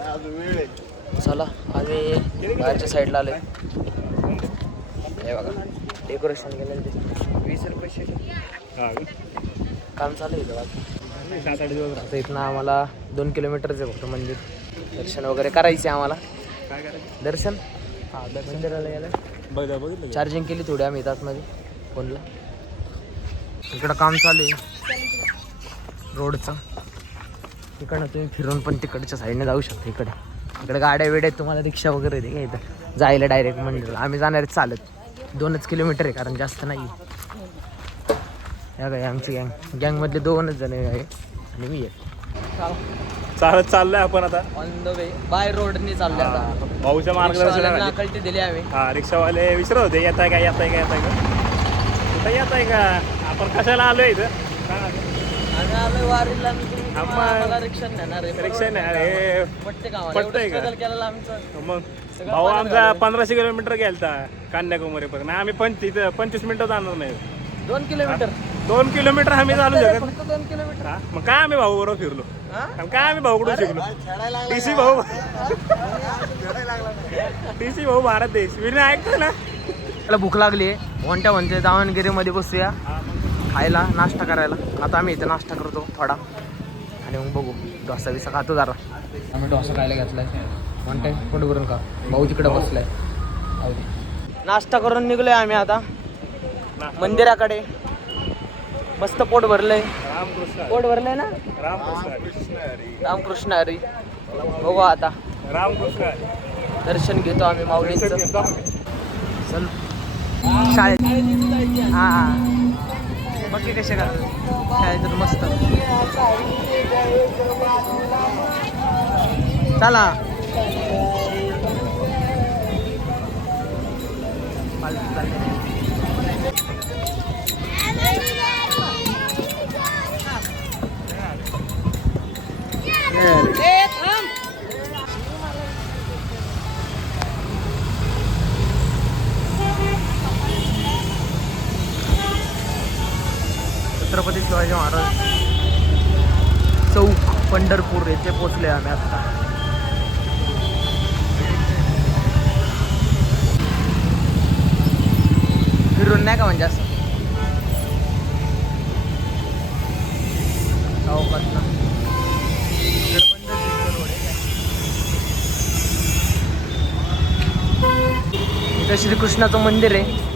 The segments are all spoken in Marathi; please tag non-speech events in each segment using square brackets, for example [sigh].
चला आम्ही बाहेरच्या साईडला आलो हे बघा डेकोरेशन केलेलं ते वीस रुपये काम चालू आहे इथं बाकी सात आठ दिवस आता इथनं आम्हाला दोन किलोमीटरचं आहे फक्त मंदिर. दर्शन वगैरे करायचे आम्हाला. काय करायचं दर्शन? हा मंदिराला यायला. बघितलं चार्जिंग केली थोडी आम्ही आतमध्ये फोनला. इकडं काम चालू आहे. रोडचं. इकडनं तुम्ही फिरून पण तिकडच्या साईडने जाऊ शकता इकडे. इकडे गाड्या वेड्या आहेत, तुम्हाला रिक्षा वगैरे का इथं. जायला डायरेक्ट मंदिरला आम्ही जाणार चालत. दोनच किलोमीटर आहे कारण जास्त नाही या काय आमची गँग गँगमधले दोनच जण आहे आणि मी आहे चालत चाललोय आपण आता. ऑन द वे बाय रोडने चालले आता. भाऊच्या कल्टी दिली आम्ही. हा रिक्षावाले विचारत होते येत आहे का येत आहे का येत आहे का? कुठं येत आहे का? आपण कशाला आलोय इथं. आम्ही आलोय वारीला मी तुम्ही आम्हा- आम्हाला रिक्षा नेणार आहे. रिक्षा नाही अरे पटते का आम्हाला? पटतंय एवढं का? struggle केलेलं आमचं. मग सगळं भाऊ आमचा. पंधराशे किलोमीटर गेलता कन्याकुमारी पर्यंत आम्ही पंचवीस पंचवीस मिनिटं जाणार नाही. दोन किलोमीटर? दोन किलोमीटर आम्ही चालू शकत. फक्त दोन किलोमीटर. हा, मग काय आम्ही भाऊ बरोबर फिरलो? हा? आणि काय आम्ही भाऊ कुठं शिकलो? टीसी भाऊ. टीसी भाऊ भारत देश. विनय ऐकतो ना? त्याला भूक लागली म्हणते दावणगिरीमध्ये बसूया. खायला नाश्ता करायला. आता आम्ही इथे नाश्ता करतो थोडा. आणि मग बघू. डोसा बिसा खातो जरा. आम्ही डोसा खायला घेतलाय. वंटे पोट भरून का भाऊ तिकडे बसलाय. नाश्ता करून निघलोय आम्ही आता. मंदिराकडे. मस्त पोट भरलंय. पोट भरलंय ना? रामकृष्ण रामकृष्ण हरी. बघू आता. रामकृष्ण. दर्शन घेतो आम्ही माऊलींचं. चल. शाळेत. हा. बाकी कसे का शाळेत तर मस्त चला फालतू छत्रपती शिवाजी महाराज चौक पंढरपूर येथे पोचले आम्ही आता. फिरून नाही का म्हणजे असं? इथं श्रीकृष्णाचं मंदिर आहे.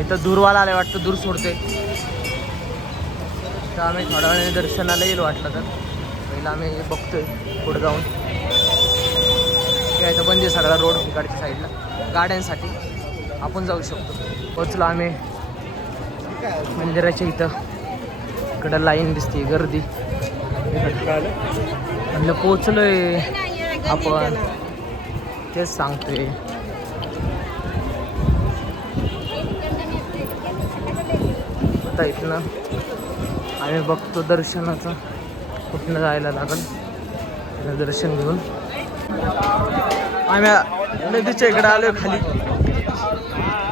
इथं दूरवाला आले वाटतं दूर सोडते तर आम्ही थोड्या वेळाने दर्शनाला येईल वाटलं तर. पहिलं आम्ही बघतोय पुढे जाऊन. काय तर बंद आहे सगळा रोड तिकडच्या साईडला. गाड्यांसाठी आपण जाऊ शकतो. पोचलो आम्ही मंदिराच्या इथं. इकडं लाईन दिसते गर्दी. इकडं म्हणलं पोचलोय आपण. तेच सांगतोय. आता इथनं आम्ही बघतो दर्शनाचं. कुठनं जायला लागल? दर्शन घेऊन. आम्ही नदीच्या इकडे आलोय खाली.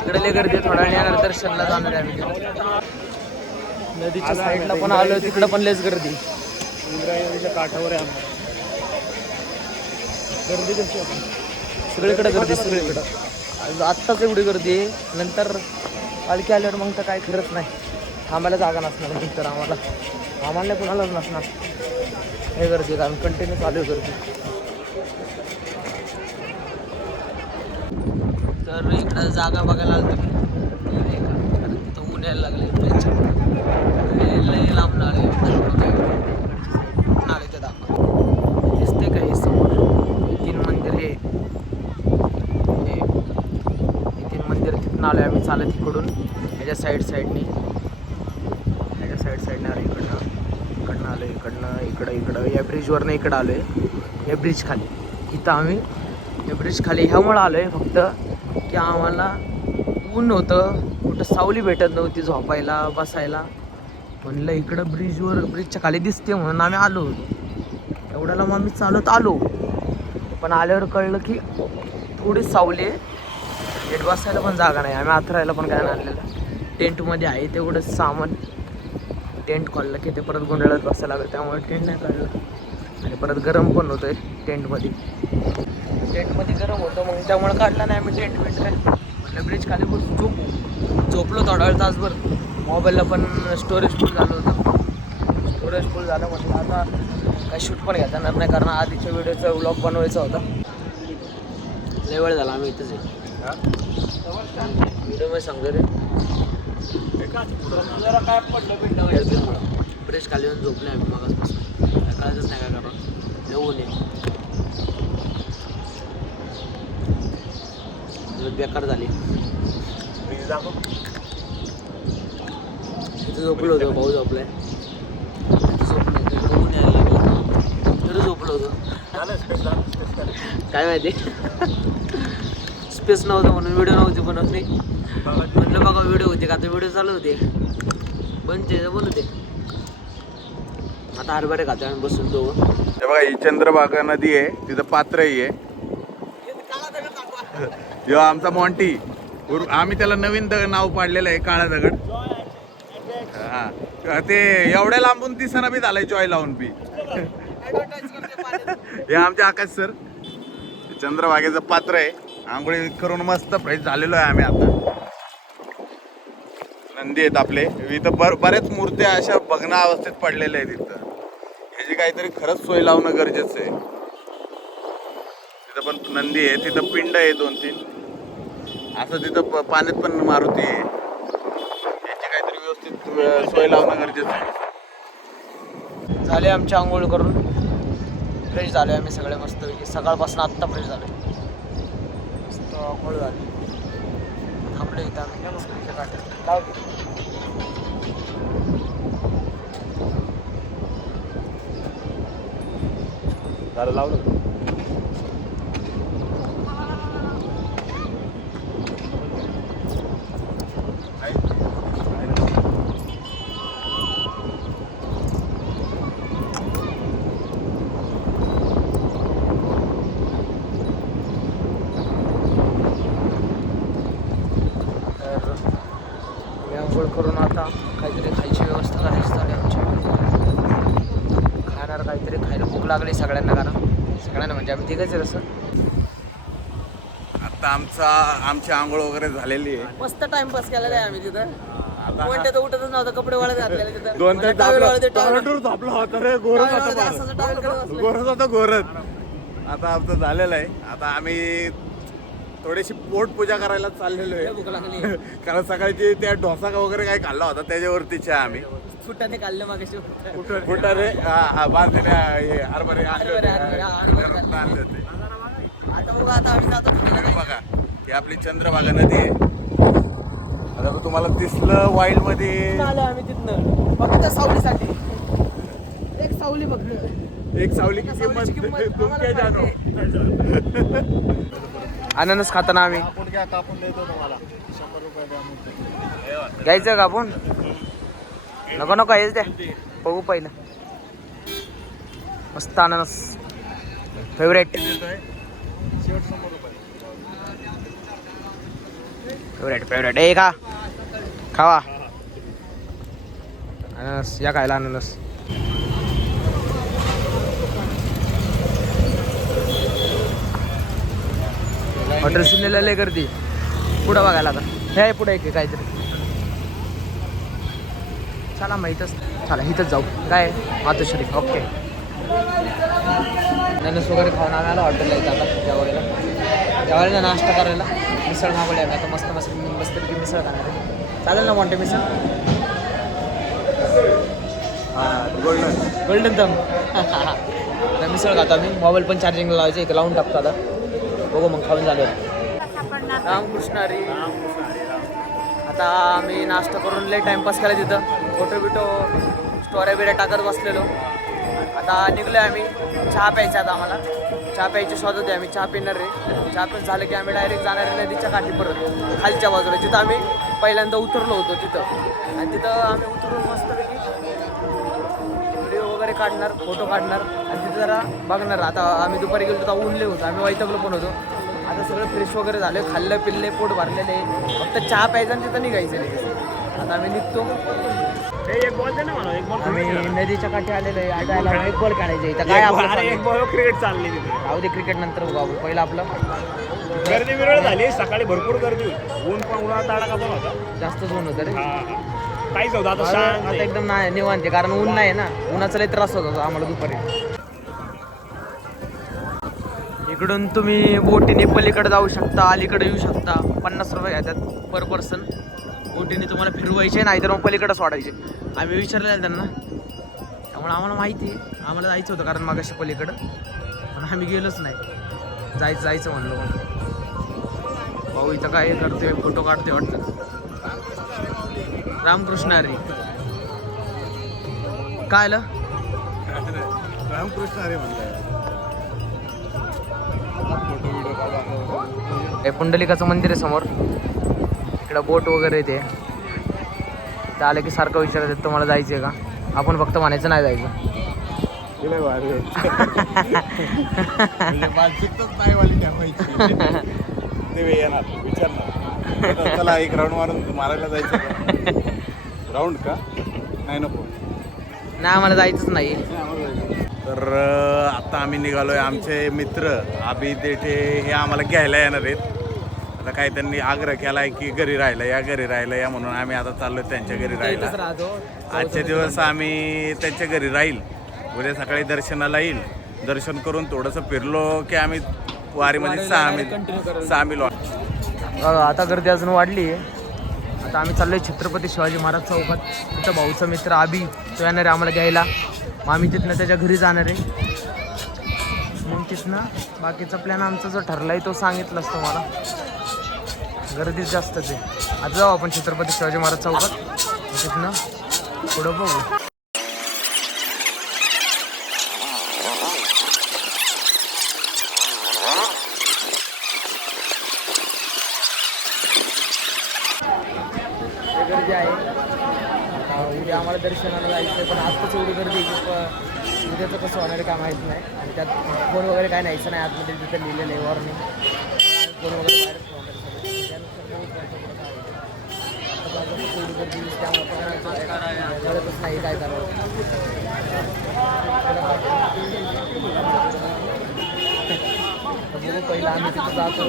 इकडे गर्दी थोड्या वेळाने येणार दर्शनला जाणार आहे आम्ही. नदीच्या साईडला पण आलोय तिकडं पण लयच गर्दी इंद्रायणीच्या काठावर आहे. गर्दी कशी? सगळीकडे गर्दी सगळीकडं. आत्ताच एवढी गर्दी आहे. नंतर पालखी आल्यावर मग तर काय खरंच नाही. थांबायला जागा नसणार तर आम्हाला. आम्हाला कुणालाच नसणार. हे गर्दी कारण कंटिन्यू चालू आहे गर्दी. तर इकडं जागा बघायला आलो तुम्ही. तिथं ऊन यायला लागले लय लय लांब आले आले ते दाखवा दिसते का हे समोर हे तीन मंदिर हे हे हे तीन मंदिर तिथून आलो आम्ही चालत इकडून ह्याच्या साईड साईडनी ह्याच्या साईड साईडने आलो इकडनं इकडनं आलो इकडनं इकडं इकडं या ब्रिजवरनं इकडं आलो आहे या ब्रिज खाली. इथं आम्ही या ब्रिज खाली ह्यामुळं आलो आहे फक्त की आम्हाला ऊन होतं कुठं सावली भेटत नव्हती झोपायला बसायला. म्हणलं इकडं ब्रिजवर ब्रिजच्या खाली दिसते म्हणून आम्ही आलो होतो. एवढ्याला मग आम्ही चालत आलो. पण आल्यावर कळलं की थोडी सावली आहे. नीट बसायला पण जागा नाही. आम्ही आथरायला पण काय आणलेलं टेंटमध्ये आहे तेवढं सामान. टेंट खोललं की ते परत गोंधळात बसायला लागलं. त्यामुळे टेंट नाही काढलं आणि परत गरम पण होतोय टेंटमध्ये. टेंटमध्ये गरम होतं मग त्यामुळे काढला नाही आम्ही टेंट बिंट काय. म्हटलं ब्रिज खाली बसून झोपू. झोपलो थोडा वेळ तासभर. मोबाईलला पण स्टोरेज फुल झालं होतं. स्टोरेज फुल झालं म्हटलं आता काही शूट पण घेता येणार नाही कारण आधीच्या व्हिडिओचा व्लॉग बनवायचा होता. लय वेळ झाला आम्ही इथंच आहे. व्हिडिओमध्ये सांगतो रे. जरा काय पडलं पिंड ब्रिज खाली येऊन झोपले आम्ही मगासपासून. काय कळायचंच नाही काय करा येऊन ये बेकार झाली इथं झोपलो होतो भाऊ झोपलाय होतो यायला लागलं तरी झोपलो होतो काय माहिती स्पेस नव्हतं म्हणून व्हिडिओ नव्हती बनवत नाही म्हटलं बघा व्हिडिओ होते का आता व्हिडिओ चालू होते बनते बनवते आता हरभरे खातो आणि बसून तो. बघा ही चंद्रभागा नदी आहे तिथं पात्रही आहे. ह्यो आमचा मॉन्टी आम्ही त्याला नवीन दगड नाव पाडलेलं आहे काळा दगड. हा. ते एवढ्या लांबून दिसना बी झालाय जॉय लावून बी. हे आमचे आकाश सर. चंद्रभागेचं पात्र आहे. आंघोळी करून मस्त फ्रेश झालेलो आहे आम्ही आता. नंदी आहेत आपले. इथं बर बऱ्याच मूर्त्या अशा भग्न अवस्थेत पडलेल्या आहेत इथं. ह्याची काहीतरी खरंच सोय लावणं गरजेचं आहे. तिथं पण नंदी आहे तिथं पिंड आहे दोन तीन. असं तिथं प- पाण्यात पण मारुती आहे. याची काहीतरी व्यवस्थित सोय लावणं गरजेचं आहे. झाले आमची आंघोळ करून. फ्रेश झाले आम्ही सगळे मस्त सकाळपासून आत्ता फ्रेश झाले मस्त आंघोळ झाली. थांबलो इथं आम्ही मस्त काट्यात लाव की. झालं लावलं. तर मी आंघोळ करून आता काहीतरी खायची व्यवस्था करायची झाली आमची खाणार काहीतरी खायला भूक लागली सगळ्यांना कारण. सगळ्यांना म्हणजे आम्ही तिघच आहे तसं आता आमचा आमची आंघोळ वगैरे झालेली आहे. मस्त टाइमपास केला आहे आम्ही तिथं. तर उठतच नव्हतं कपडे वाळत घातलेले तिथं. [laughs] दोन आपला- होता रे होता आता आमचं झालेलं आहे. आता आम्ही थोडीशी पोट पूजा करायला चाललेलो आहे. लागली. [laughs] कारण सकाळची त्या डोसा वगैरे काय खाल्ला होता त्याच्यावरतीच आहे आम्ही. फुटाने काढले मागाशी. हा, हा, हे हरभरे. आता बघू आता आम्ही जातो बघा ही आपली चंद्रभागा नदी आहे. आता तुम्हाला दिसलं वाईल्डमध्ये आलो आम्ही तिथनं. फक्त सावलीसाठी. एक सावली फक्त एक सावली की सावलीची किंमत किंमत तुम क्या आम्हाला जानो अननस खाताना आम्ही. कापून देतो तुम्हाला. शंभर रुपये द्या म्हणतो. घ्यायचं का आपण नको नको हेच द्या बघू पहिलं. मस्त अननस. फेवरेट फेवरेट फेवरेट ए खा. खावा. अननस या खायला अननस. हॉटेल सुनीला लय गर्दी. पुढं बघायला आता. हे पुढे एक काहीतरी. चला माहीतच चला इथंच जाऊ. काय? मातोश्री ओके. ननस वगैरे खाऊन आम्ही आलो हॉटेलला इथं आता जेवायला. जेवायला नाश्ता करायला. मिसळ मागवली आम्ही. आता मस्त मस्त मस्त की मिसळ खाणार आहे. चालेल ना मोठे मिसळ? गोल्डन गोल्डन दम आता मिसळ खातो आम्ही. मोबाईल पण चार्जिंगला लावायचं. इथं लावून टाकतो आता. बघू मग खाऊन झालं. रामकृष्ण हरी. आता आम्ही नाश्ता करून लय टाइमपास केला तिथं. फोटो बिटो स्टोऱ्या बिऱ्या टाकत बसलेलो. आता निघलो आम्ही. चहा प्यायचा आता आम्हाला. चहा प्यायची शोध होते आम्ही. चहा पिणार रे चहा पिऊन झालं की आम्ही डायरेक्ट जाणार आहे नदीच्या काठी परत. खालच्या बाजूला. जिथं आम्ही पहिल्यांदा उतरलो होतो तिथं. आणि तिथं आम्ही उतरून मस्तपैकी व्हिडिओ वगैरे काढणार फोटो काढणार. आणि तिथं जरा बघणार. आता आम्ही दुपारी गेलो तर ऊनले होतो. आम्ही वैतगलो पण होतो. आता सगळं फ्रेश वगैरे झालं. खाल्लं पिल्ले पोट भरलेले. फक्त चहा प्यायचं आणि तिथं निघायचं नाही आता आम्ही निघतो. आम्ही नदीच्या काठी आलेलो आहे आटायला एक बॉल काढायचे इथं काय आपलं क्रिकेट चालली तिथे. राहू दे क्रिकेट नंतर बघू आपण. पहिलं आपलं. गर्दी विरळ झाली सकाळी भरपूर गर्दी. होती ऊन पण उन्हाळा ताडका पण होता? जास्तच ऊन होतं रे. हा हा. काहीच होतं आता शांत आता आहे. एकदम नाही निवांत आहे कारण ऊन नाही ना. उन्हाचा लय त्रास होत होता आम्हाला दुपारी. इकडून तुम्ही बोटीने पलीकडे जाऊ शकता अलीकडे येऊ शकता. पन्नास रुपये घेतात पर पर्सन बोटीने तुम्हाला फिरवायचे नाही तर मग पलीकडे सोडायचे. आम्ही विचारलेलं त्यांना. त्यामुळे आम्हाला माहिती आहे. आम्हाला जायचं होतं कारण मागाशी पलीकडं. पण आम्ही गेलोच नाही. जायचं जायचं म्हणलो मग. भाऊ इथं काय करते फोटो काढते वाटतं. रामकृष्ण हरी. काय आलं? रामकृष्ण अरे म्हणलं. हे पुंडलिकाचं मंदिर आहे समोर. इकडं बोट वगैरे ते. ते आलं की सारखं विचारतात तुम्हाला जायचं आहे का? आपण फक्त म्हणायचं नाही जायचं. [laughs] म्हणजे येणार विचारणार. चला एक राऊंड मारून मारायला जायचं राऊंड का? नाही नको. नाही आम्हाला जायचंच नाही. तर आता आम्ही निघालोय आमचे मित्र आबी देठे हे आम्हाला घ्यायला येणार आहेत. आता काय त्यांनी आग्रह केलाय की घरी राहिलं या घरी राहिलं या म्हणून आम्ही आता चाललोय त्यांच्या घरी राहायला. राहतो. आजचे दिवस आम्ही त्यांच्या घरी राहील. उद्या सकाळी दर्शनाला येईल. दर्शन करून थोडंसं फिरलो की आम्ही वारीमध्ये सामील सामील व्हा आता गर्दी अजून वाढली आता आम्ही चाललोय छत्रपती शिवाजी महाराज चौकात. तिथं भाऊचा मित्र आबी तो येणार आहे आम्हाला घ्यायला. मग आम्ही तिथनं त्याच्या घरी जाणार आहे. मग तिथनं बाकीचा प्लॅन आमचा जो ठरला आहे तो सांगितलाच तुम्हाला. गर्दीच जास्तच आहे. आता जाऊ आपण छत्रपती शिवाजी महाराज चौकात. तिथनं पुढं बघू. गर्दी आहे. उद्या आम्हाला दर्शनाला जायचं पण आजच एवढी गर्दी आहे की उद्याचं कसं होणार काय माहीत नाही. आणि त्यात फोन वगैरे काय न्यायचं नाही आतमध्ये तिथं लिहिलेलं आहे वॉर्निंग फोन वगैरे बाहेर ठेवणार सगळं. त्यानुसार बघू काय होतं. आता बाजारात एवढी गर्दी दिसते, त्यामुळे काय कळतच नाही काय करावं बघू पहिलं आम्ही तिथं जातो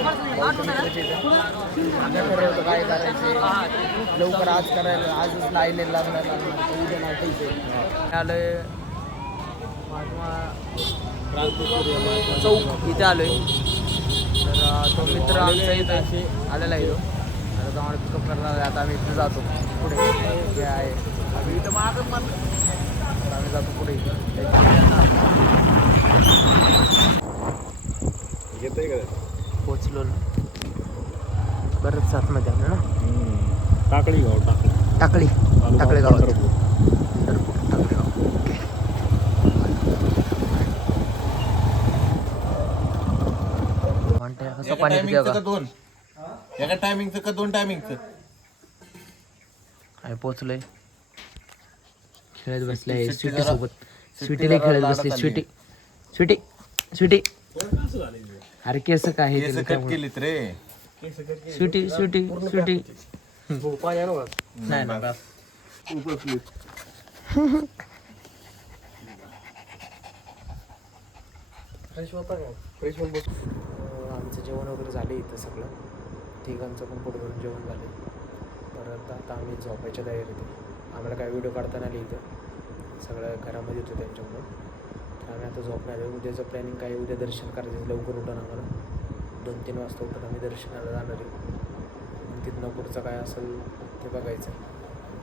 आम्ही ठरवतो काय करायचे लवकर आज करायला आजच लाईन लागणार उद्या नाही महात्मा चौक इथे आलोय. तर तो मित्र आमचा इथे आलेला आहे. आम्हाला पिकअप करणार आहे. आता आम्ही इथे जातो. पुढे. हे आहे. आम्ही इथं मागं पण आम्ही जातो पुढे येतंय का? पोचलो ना. बरंच सातमध्ये आलं ना. टाकळी गाव टाकळी. टाकळी. टाकळे. पंढरपूर, टाकळी गाव. ओके. म्हणते कसं एका पाणी दोन? एका टायमिंगचं का दोन टायमिंगचं आम्ही पोचलोय खेळत बसले स्वीटी सोबत स्वीटीला खेळत बसले स्वीटी स्वीटी स्वीटी अरे केस काय आहे केस तिला कट त्यामुळे. केलीत रे. स्वीटी स्वीटी स्वीटी नाही ना आमचं जेवण वगैरे झाले इथं सगळं. तिघांचं पण पोट भरून जेवण झाले परत आता आम्ही झोपायच्या तयारीत आम्हाला काय व्हिडिओ काढताना आले इथं. सगळं घरामध्ये होतं त्यांच्यामुळं. तर आम्ही आता झोपणार आहे. उद्याचं प्लॅनिंग काय उद्या दर्शन करायचं. लवकर उठून आम्हाला. दोन तीन वाजता उठून आम्ही दर्शनाला जाणार आहे. मग तिथनं पुढचं काय असेल ते बघायचं आहे.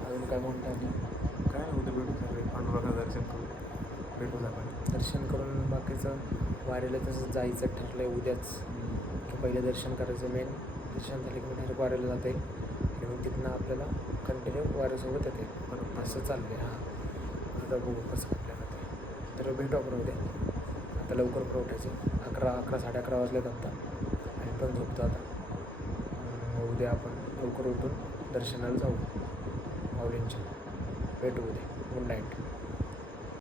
अजून काय म्हणता नाही? काय नाही उद्या भेटू सगळे. पांडुरंगाचं दर्शन करू. भेटू आपण दर्शन करून बाकीचं वारीला तसंच जायचं ठरलं आहे उद्याच की पहिले दर्शन करायचं मेन दर्शन झालं की मग डायरेक्ट वाऱ्याला जाते आणि मग तिथनं आपल्याला कंटिन्यू वाऱ्यासोबत येते पण असं चाललं आहे हां. आता बघू कसं आपल्याला ते तर भेटू आपण उद्या. आता लवकर पण उठायचं. अकरा अकरा साडे अकरा वाजलेत आत्ता आणि पण झोपतो आता. उद्या आपण लवकर उठून दर्शनाला जाऊ. माऊलींच्या. भेटू उद्या. Good night